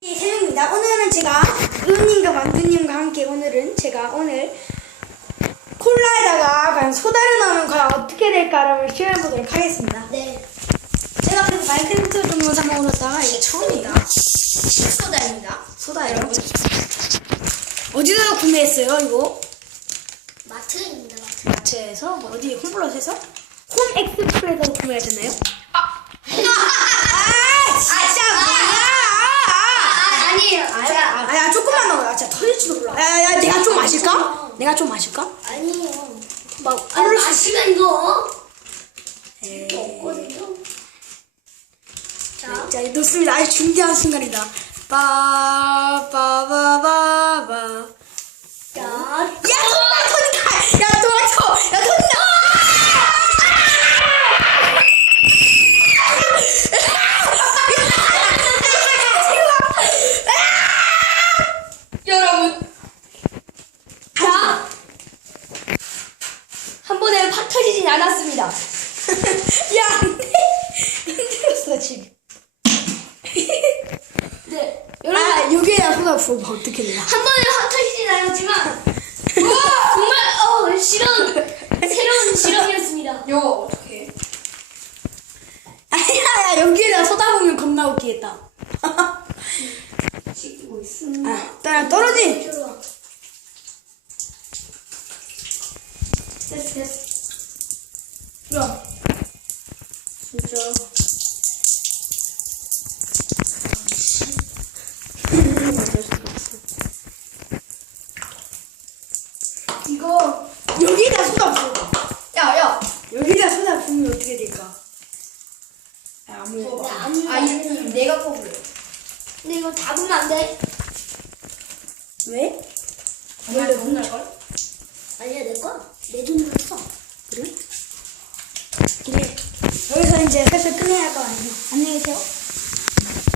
네, 세명입니다. 오늘은 제가 의원님과 만두님과 함께 오늘은 제가 오늘 콜라에다가 과연 소다를 넣으면 과연 어떻게 될까를 시험해보도록 하겠습니다. 네. 제가 그래서 마이크래프트 동영상 먹어놨다가 이게 처음이다. 소다입니다. 소다 여러분. 어디서 구매했어요 이거? 마트입니다. 마트. 마트에서 뭐 어디 홈플러스에서? 홈 엑스프레스에서 구매하셨나요? 아, 진짜 뭐야? 아, 아니에요. 아, 아, 야, 조금만 넣어. 야, 진짜 터질지도 몰라. 야, 야, 내가 좀 마실까? 내가 좀 마실까? 아니에요. 막, 아, 마시면 이거 에이. 없거든요. 자, 자, 넣습니다. 아주 중대한 순간이다. 빠, 빠, 빠, 빠, 빠. 자, 야, 터진다, 터진다! 야, 도망쳐! 야, 터진다! 여러분. 자, 한 번에 팍 터지진 않았습니다. 야. 흔들었어, 지금. 네, 여러분. 아, 여기에다 소다 부어봐. 어떻게 되나? 한 번에 확 터지진 않았지만, 우와, 정말, 어, 실험, 새로운 실험이었습니다. 요 어떻게? 아야, 야, 여기에다 부으면 겁나 웃기겠다. 찍고 있습니다. 아, 떨어지! 들어와. 됐어, 됐어. 야, 진짜 이거, 여기에다 소다 부어. 야 야 여기다 소다 부으면 어떻게 될까? 야, 아무 나. 아무 아 이, 이 내가 뽑을래. 근데 이거 잡으면 안 돼. 왜? 원래 혼날 걸? 아니야, 내 돈으로 써. 그래? 그래. 여기서 이제 슬슬 끝내야 할 거 아니에요. 안녕히 계세요.